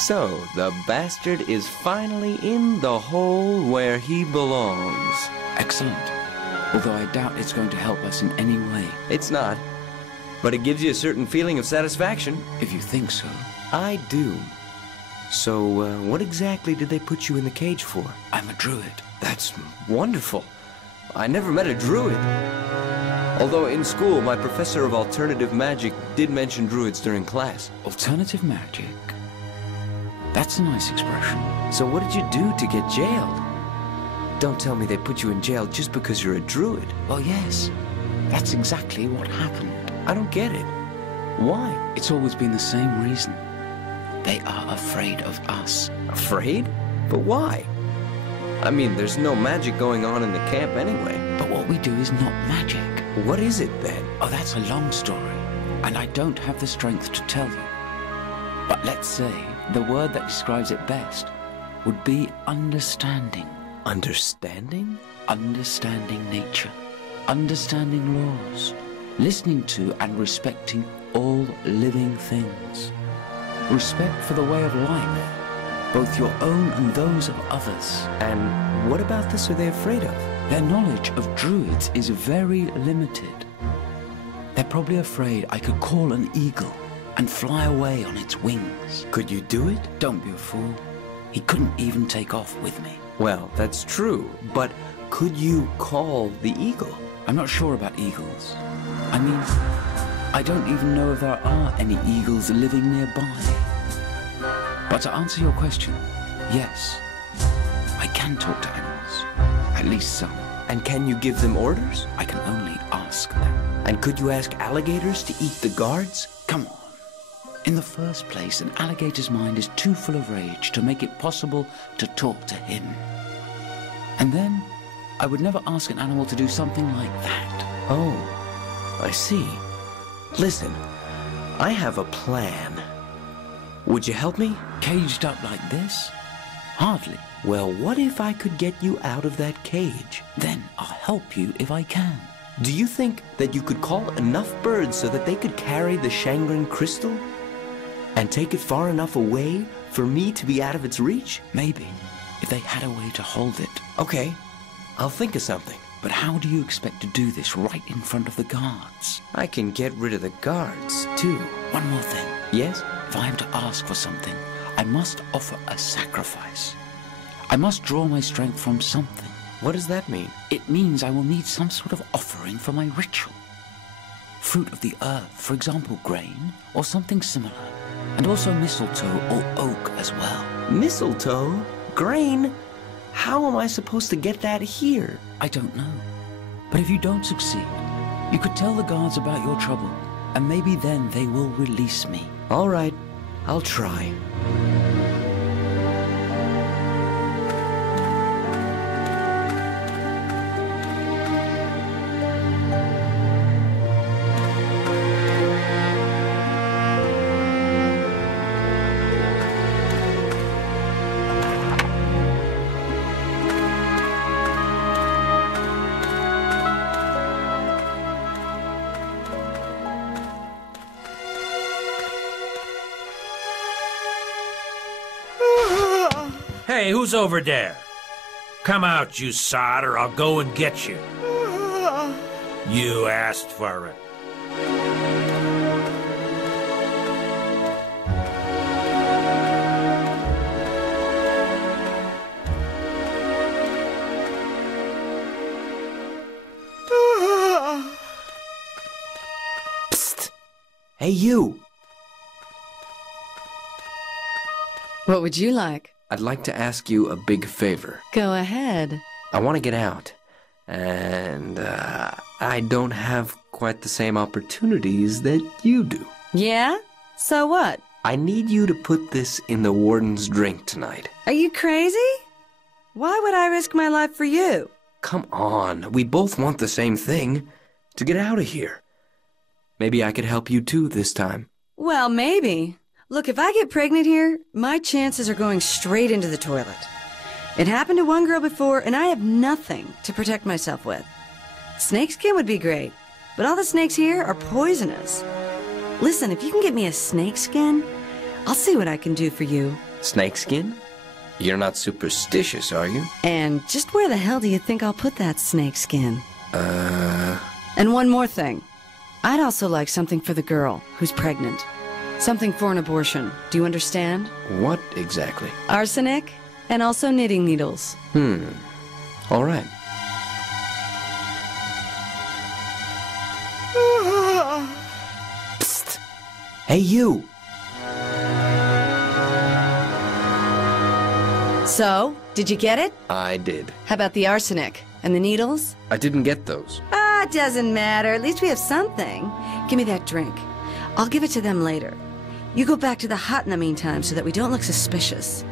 So, the bastard is finally in the hole where he belongs. Excellent. Although I doubt it's going to help us in any way. It's not. But it gives you a certain feeling of satisfaction. If you think so. I do. So, what exactly did they put you in the cage for? I'm a druid. That's wonderful. I never met a druid. Although in school, my professor of alternative magic did mention druids during class. Alternative magic? That's a nice expression. So what did you do to get jailed? Don't tell me they put you in jail just because you're a druid. Well, yes. That's exactly what happened. I don't get it. Why? It's always been the same reason. They are afraid of us. Afraid? But why? I mean, there's no magic going on in the camp anyway. But what we do is not magic. What is it then? Oh, that's a long story, and I don't have the strength to tell you. But let's say the word that describes it best would be understanding. Understanding? Understanding nature, understanding laws, listening to and respecting all living things. Respect for the way of life, both your own and those of others. And what about this are they afraid of? Their knowledge of druids is very limited. They're probably afraid I could call an eagle and fly away on its wings. Could you do it? Don't be a fool. He couldn't even take off with me. Well, that's true, but could you call the eagle? I'm not sure about eagles. I mean, I don't even know if there are any eagles living nearby. But to answer your question, yes, I can talk to animals. At least some. And can you give them orders? I can only ask them. And could you ask alligators to eat the guards? Come on. In the first place, an alligator's mind is too full of rage to make it possible to talk to him. And then, I would never ask an animal to do something like that. Oh, I see. Listen, I have a plan. Would you help me? Caged up like this? Hardly. Well, what if I could get you out of that cage? Then I'll help you if I can. Do you think that you could call enough birds so that they could carry the Shangren crystal? And take it far enough away for me to be out of its reach? Maybe, if they had a way to hold it. Okay, I'll think of something. But how do you expect to do this right in front of the guards? I can get rid of the guards, too. One more thing. Yes? If I am to ask for something, I must offer a sacrifice. I must draw my strength from something. What does that mean? It means I will need some sort of offering for my ritual. Fruit of the earth, for example, grain, or something similar. And also mistletoe or oak as well. Mistletoe? Grain? How am I supposed to get that here? I don't know. But if you don't succeed, you could tell the guards about your trouble, and maybe then they will release me. All right, I'll try. Hey, who's over there? Come out, you sod, or I'll go and get you. You asked for it. Psst! Hey, you! What would you like? I'd like to ask you a big favor. Go ahead. I want to get out, and I don't have quite the same opportunities that you do. Yeah? So what? I need you to put this in the warden's drink tonight. Are you crazy? Why would I risk my life for you? Come on, we both want the same thing, to get out of here. Maybe I could help you too this time. Well, maybe. Look, if I get pregnant here, my chances are going straight into the toilet. It happened to one girl before, and I have nothing to protect myself with. Snakeskin would be great, but all the snakes here are poisonous. Listen, if you can get me a snakeskin, I'll see what I can do for you. Snakeskin? You're not superstitious, are you? And just where the hell do you think I'll put that snakeskin? And one more thing. I'd also like something for the girl who's pregnant. Something for an abortion. Do you understand? What exactly? Arsenic and also knitting needles. All right. Psst. Hey, you! So, did you get it? I did. How about the arsenic? And the needles? I didn't get those. Ah, it doesn't matter. At least we have something. Give me that drink. I'll give it to them later. You go back to the hut in the meantime so that we don't look suspicious.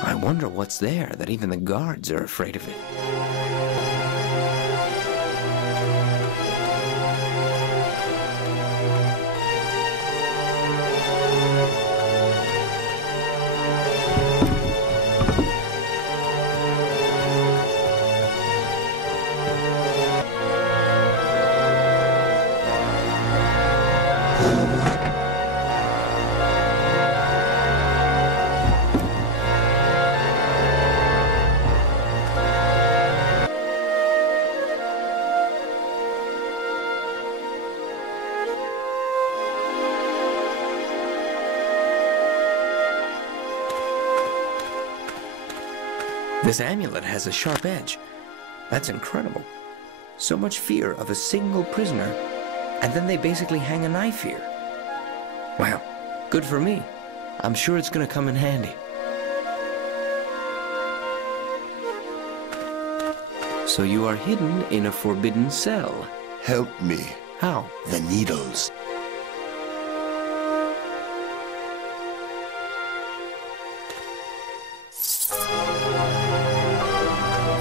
I wonder what's there that even the guards are afraid of it. This amulet has a sharp edge. That's incredible. So much fear of a single prisoner, and then they basically hang a knife here. Wow, good for me. I'm sure it's gonna come in handy. So you are hidden in a forbidden cell. Help me. How? The needles.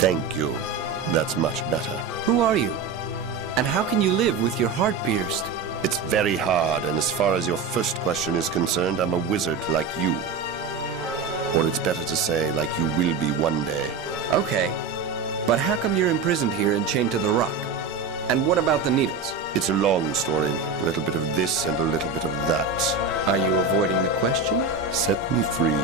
Thank you. That's much better. Who are you? And how can you live with your heart pierced? It's very hard, and as far as your first question is concerned, I'm a wizard like you. Or it's better to say, like you will be one day. Okay, but how come you're imprisoned here and chained to the rock? And what about the needles? It's a long story. A little bit of this and a little bit of that. Are you avoiding the question? Set me free,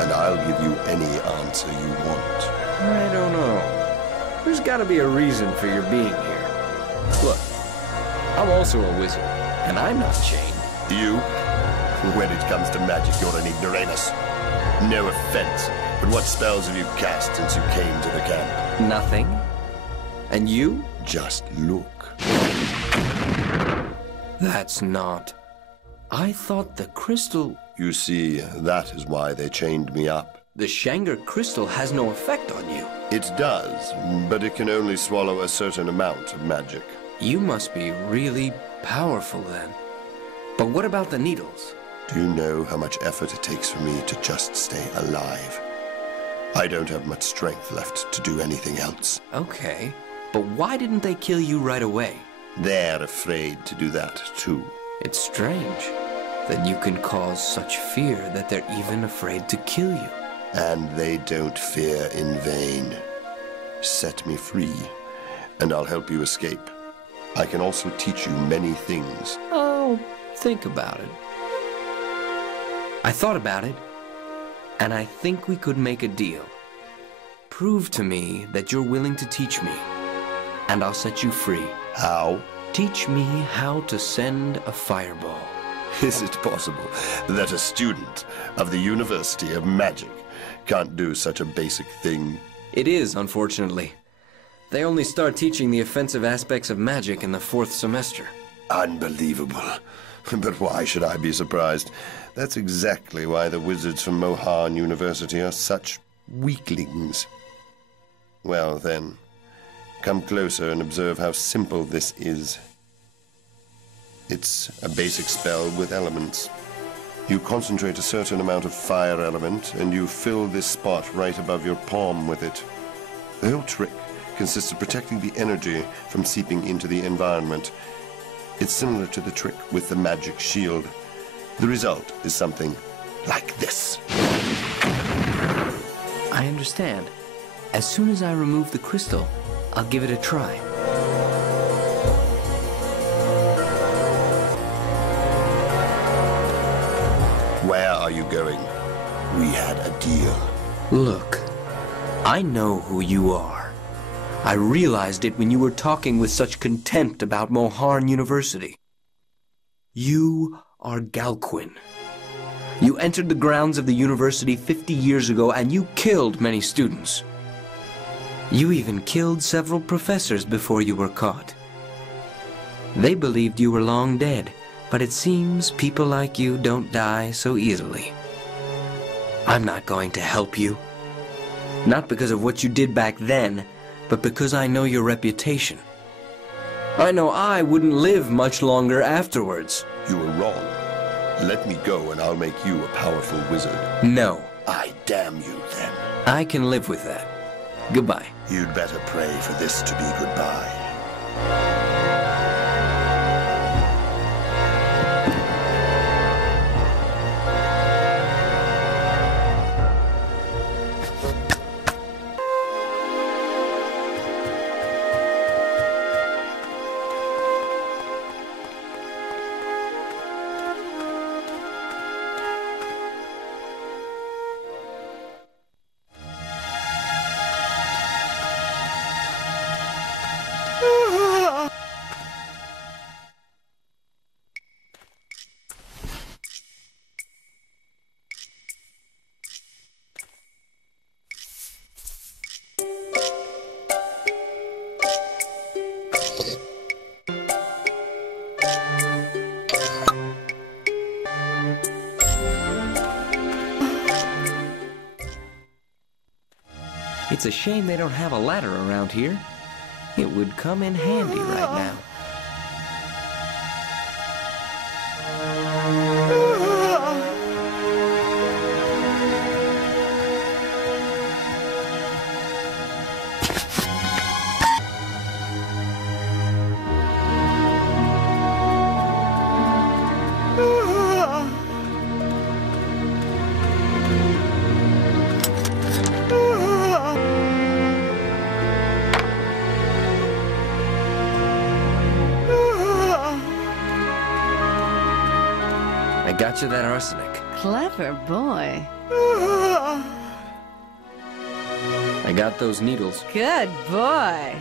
and I'll give you any answer you want. I don't know. There's gotta be a reason for your being here. Look, I'm also a wizard, and I'm not chained. You? When it comes to magic, you're an ignoramus. No offense, but what spells have you cast since you came to the camp? Nothing. And you? Just look. That's not... I thought the crystal... You see, that is why they chained me up. The Shanger crystal has no effect on you. It does, but it can only swallow a certain amount of magic. You must be really powerful then. But what about the needles? Do you know how much effort it takes for me to just stay alive? I don't have much strength left to do anything else. Okay, but why didn't they kill you right away? They're afraid to do that, too. It's strange that you can cause such fear that they're even afraid to kill you. And they don't fear in vain. Set me free, and I'll help you escape. I can also teach you many things. Oh, think about it. I thought about it, and I think we could make a deal. Prove to me that you're willing to teach me, and I'll set you free. How? Teach me how to send a fireball. Is it possible that a student of the University of Magic can't do such a basic thing? It is, unfortunately. They only start teaching the offensive aspects of magic in the 4th semester. Unbelievable. But why should I be surprised? That's exactly why the wizards from Mohan University are such weaklings. Well then, come closer and observe how simple this is. It's a basic spell with elements. You concentrate a certain amount of fire element, and you fill this spot right above your palm with it. The whole trick consists of protecting the energy from seeping into the environment. It's similar to the trick with the magic shield. The result is something like this. I understand. As soon as I remove the crystal, I'll give it a try. Where are you going? We had a deal. Look, I know who you are. I realized it when you were talking with such contempt about Mohan University. You are Galquin. You entered the grounds of the university 50 years ago and you killed many students. You even killed several professors before you were caught. They believed you were long dead, but it seems people like you don't die so easily. I'm not going to help you. Not because of what you did back then, but because I know your reputation. I know I wouldn't live much longer afterwards. You were wrong. Let me go and I'll make you a powerful wizard. No. I damn you then. I can live with that. Goodbye. You'd better pray for this to be goodbye. It's a shame they don't have a ladder around here. It would come in handy right now. I got you that arsenic. Clever boy. I got those needles. Good boy.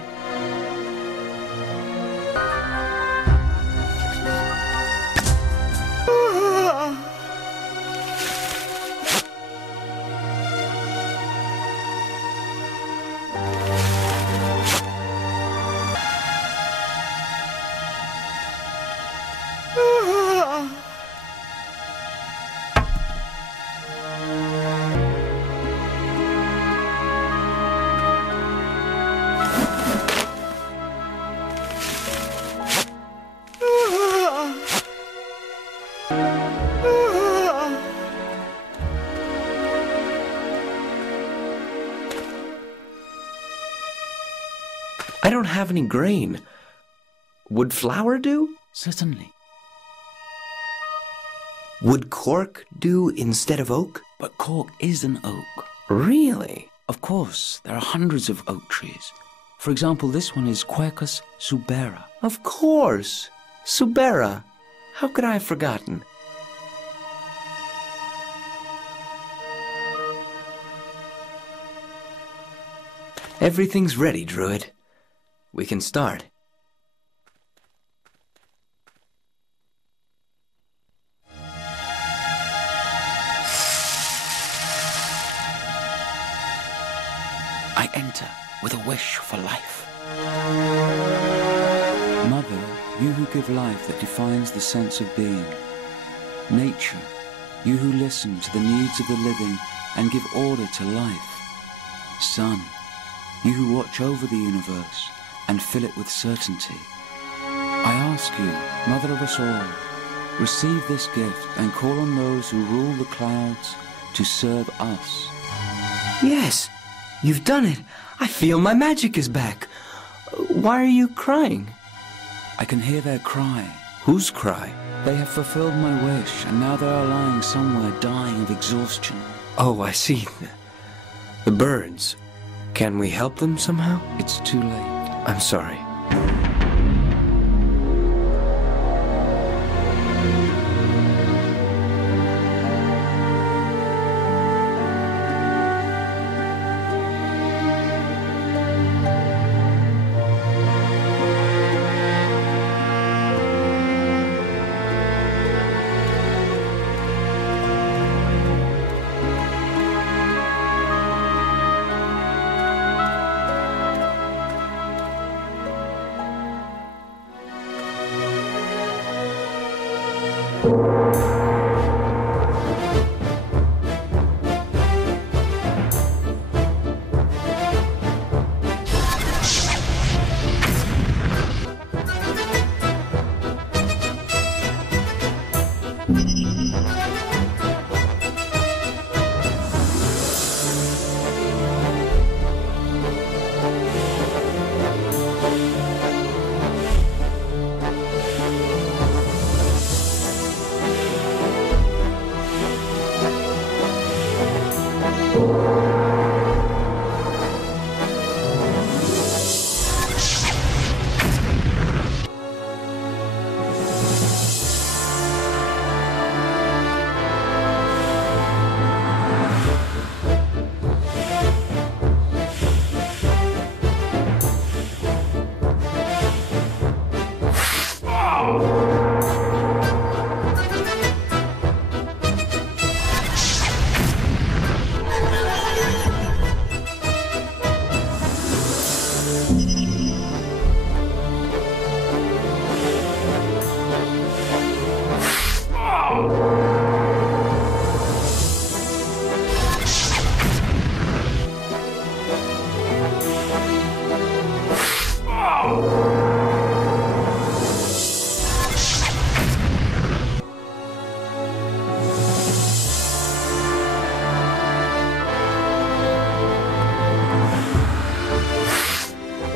I don't have any grain. Would flour do? Certainly. Would cork do instead of oak? But cork is an oak. Really? Of course, there are hundreds of oak trees. For example, this one is Quercus subera. Of course. Subera. How could I have forgotten? Everything's ready, Druid. We can start. enter with a wish for life. Mother, you who give life that defines the sense of being. Nature, you who listen to the needs of the living and give order to life. Sun, you who watch over the universe and fill it with certainty. I ask you, Mother of us all, receive this gift and call on those who rule the clouds to serve us. Yes, you've done it. I feel my magic is back. Why are you crying? I can hear their cry. Whose cry? They have fulfilled my wish, and now they are lying somewhere dying of exhaustion. Oh, I see. The birds. Can we help them somehow? It's too late. I'm sorry.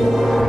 you